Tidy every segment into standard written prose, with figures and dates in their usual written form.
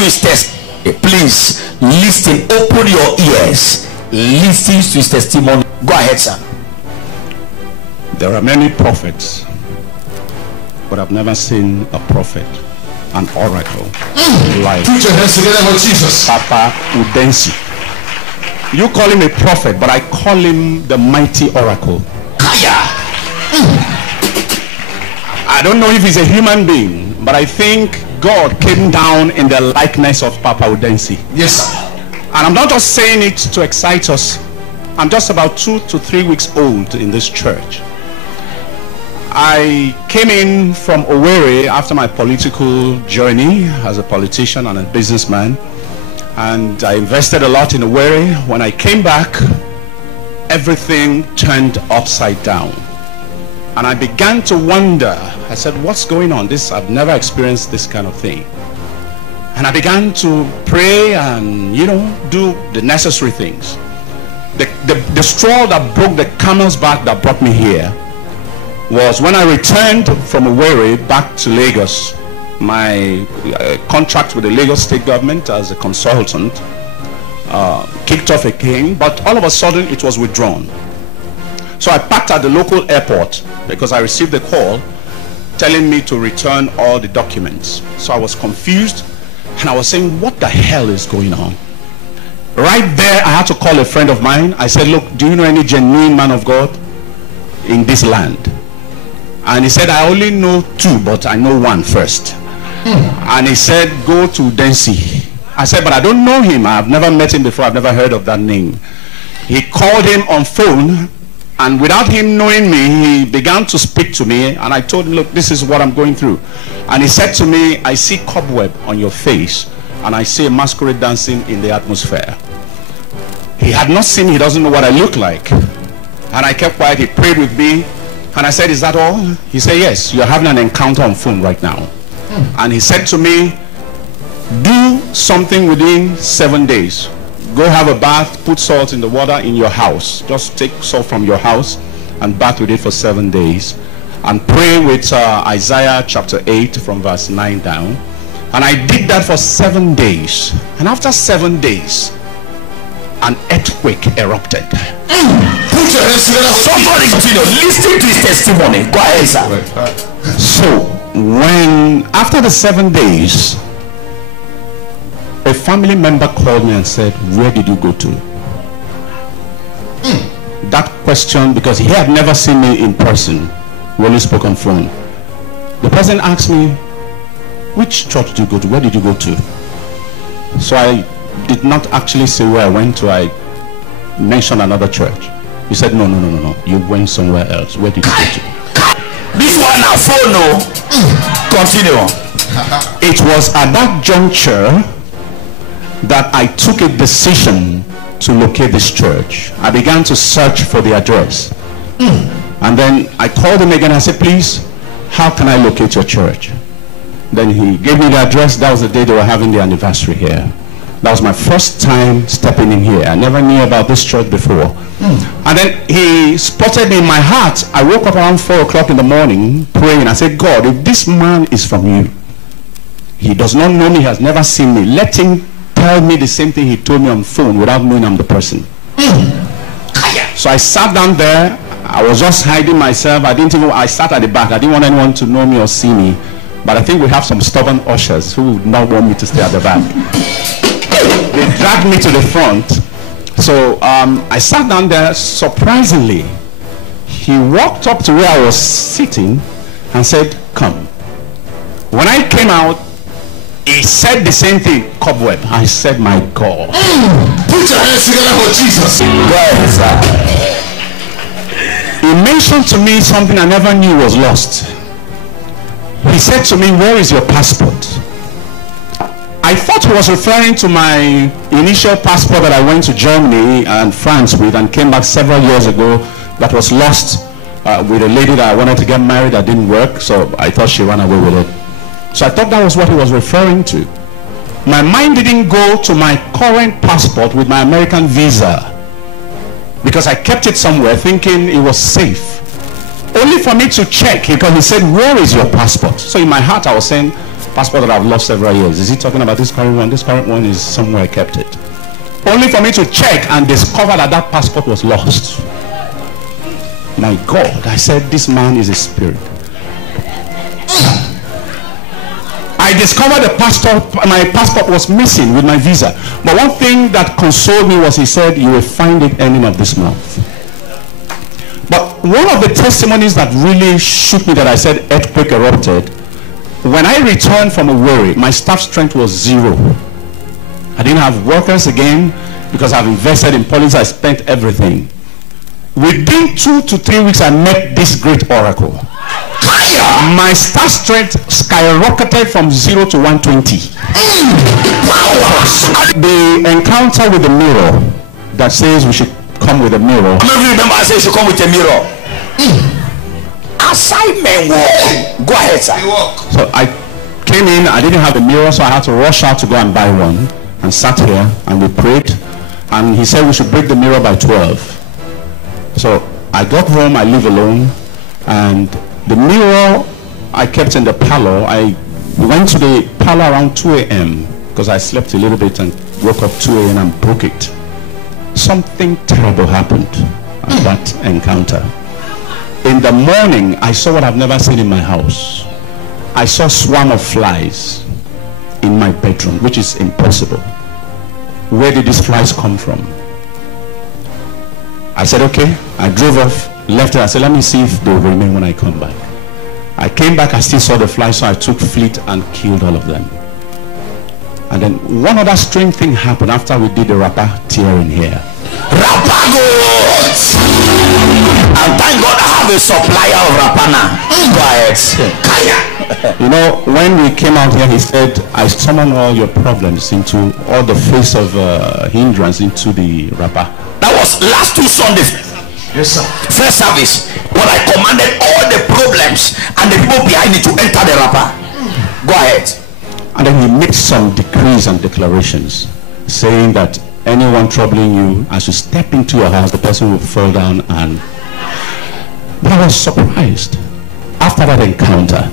to his test. Please listen, open your ears, listen to his testimony. Go ahead, sir. There are many prophets, but I've never seen a prophet, an oracle, like Put your hands together for Jesus. Papa Udensi. You call him a prophet, but I call him the mighty oracle. Kaya. I don't know if he's a human being, but I think God came down in the likeness of Papa Udensi. Yes, sir. And I'm not just saying it to excite us. I'm just about 2 to 3 weeks old in this church. I came in from Owerri after my political journey as a politician and a businessman, and I invested a lot in Owerri. When I came back, everything turned upside down, and I began to wonder. I said, what's going on? I've never experienced this kind of thing. And I began to pray and, do the necessary things. The straw that broke the camel's back that brought me here was when I returned from Owerri back to Lagos. My contract with the Lagos state government as a consultant kicked off again, but all of a sudden it was withdrawn. So I parked at the local airport because I received a call telling me to return all the documents. So I was confused and I was saying, what the hell is going on? Right there, I had to call a friend of mine. I said, look, do you know any genuine man of God in this land? And he said, I only know 2, but I know 1 first. And he said, go to Udensi. I said, but I don't know him. I've never met him before. I've never heard of that name. He called him on phone, and without him knowing me, he began to speak to me. And I told him, look, this is what I'm going through. And he said to me, I see cobweb on your face, and I see a masquerade dancing in the atmosphere. He had not seen me. He doesn't know what I look like. And I kept quiet. He prayed with me. And I said, is that all? He said, yes, you're having an encounter on phone right now. And he said to me, do something within 7 days. Go have a bath, put salt in the water in your house. Just take salt from your house and bath with it for 7 days. And pray with Isaiah chapter 8 from verse 9 down. And I did that for 7 days. And after 7 days, an earthquake erupted. Put your hands together. Somebody continue. Listen to his testimony. Go ahead, sir. So, when after the 7 days, a family member called me and said, where did you go to? That question, because he had never seen me in person, we only spoke on phone. The person asked me, which church did you go to? Where did you go to? So I did not actually say where I went to. I mentioned another church. He said, no, you went somewhere else. Where did you go to? This one now, phone, no. Continue. It was at that juncture that I took a decision to locate this church. I began to search for the address. And then I called him again. I said, please, how can I locate your church? Then he gave me the address. That was the day they were having the anniversary here. That was my first time stepping in here. I never knew about this church before. And then he spotted me in my heart. I woke up around 4 o'clock in the morning praying. I said, God, if this man is from you, he does not know me, he has never seen me. Let him tell me the same thing he told me on phone without knowing I'm the person. So I sat down there. I was just hiding myself. I sat at the back. I didn't want anyone to know me or see me. But I think we have some stubborn ushers who would not want me to stay at the back. They dragged me to the front. So I sat down there. Surprisingly, he walked up to where I was sitting and said, come. When I came out, he said the same thing, cobweb. I said, my God. Put your hands together for Jesus. He mentioned to me something I never knew was lost. He said to me, where is your passport? I thought he was referring to my initial passport that I went to Germany and France with and came back several years ago that was lost with a lady that I wanted to get married that didn't work, so I thought she ran away with it. So I thought that was what he was referring to. My mind didn't go to my current passport with my American visa because I kept it somewhere thinking it was safe. Only for me to check because he said, where is your passport? So in my heart I was saying, passport that I've lost several years. Is he talking about this current one? This current one is somewhere I kept it. Only for me to check and discover that that passport was lost. My God, I said, this man is a spirit. I discovered my passport was missing with my visa. But one thing that consoled me was he said, you will find it ending of this month. But one of the testimonies that really shook me that I said earthquake erupted, when I returned from Owerri, my staff strength was 0. I didn't have workers again because I've invested in policy. I spent everything. Within 2 to 3 weeks, I met this great oracle. My staff strength skyrocketed from 0 to 120. The encounter with the mirror that says we should come with a mirror. How many of you remember I said you should come with a mirror? Assignment work. Go ahead, sir. So I came in, I didn't have a mirror, so I had to rush out to go and buy one, and sat here and we prayed, and he said we should break the mirror by 12. So I got home, I live alone, and the mirror I kept in the parlor. I went to the parlor around 2 a.m. because I slept a little bit and woke up 2 a.m. and broke it. Something terrible happened at that encounter. In the morning, I saw what I've never seen in my house. I saw a swarm of flies in my bedroom, which is impossible. Where did these flies come from? I said, okay. I drove off, left it. I said, let me see if they will remain when I come back. I came back, I still saw the flies, so I took fleet and killed all of them. And then one other strange thing happened after we did the wrapper tearing here. Rapago! And thank God I have a supplier of wrapper now. Go ahead. You know, when we came out here, he said, I summon all your problems into all the face of hindrance into the wrapper. That was last 2 Sundays. Yes, sir. First service, when I commanded all the problems and the people behind it to enter the wrapper. Go ahead. And then he made some decrees and declarations saying that anyone troubling you, as you step into your house, the person will fall down. And but I was surprised. After that encounter,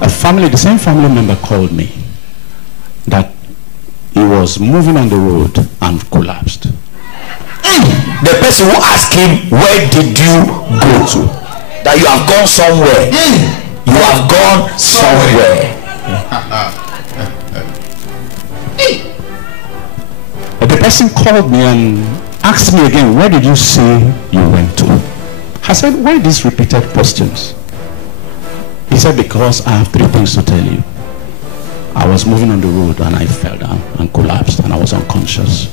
the same family member called me that he was moving on the road and collapsed. The person who asked him, where did you go to? That you have gone somewhere. You have gone somewhere. The person called me and asked me again, where did you say you went to? I said, why these repeated questions? He said, because I have 3 things to tell you. I was moving on the road and I fell down and collapsed and I was unconscious.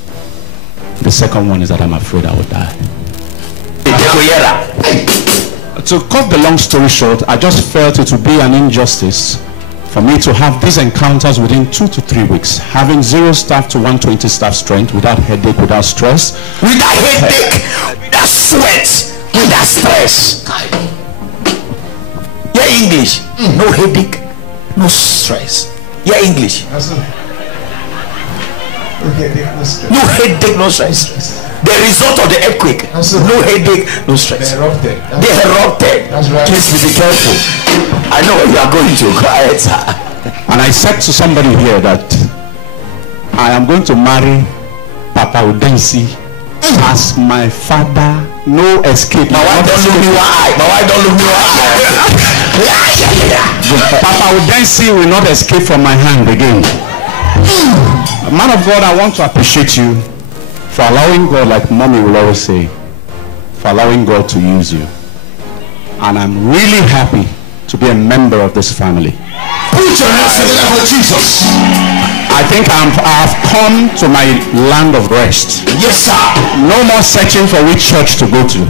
The second one is that I'm afraid I will die. To cut the long story short, I just felt it would be an injustice for me to have these encounters within 2 to 3 weeks, having 0 staff to 120 staff strength, without headache, without stress. Without headache, without sweat, without stress. Yeah, English. No headache, no stress. Yeah, English. No headache, no stress. The result of the earthquake. No headache, no stress. They erupted. That's right. Please be careful. I know where you are going to. Quiet. And I said to somebody here that I am going to marry Papa Udensi as my father. No escape. My wife don't look me one eye. My wife don't look me one eye. Papa Udensi will not escape from my hand again. Man of God, I want to appreciate you for allowing God, like mommy will always say, for allowing God to use you. And I'm really happy to be a member of this family. Put your hands together for Jesus. I think I've come to my land of rest. Yes, sir. No more searching for which church to go to.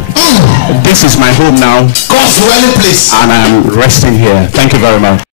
This is my home now. God's dwelling place. And I'm resting here. Thank you very much.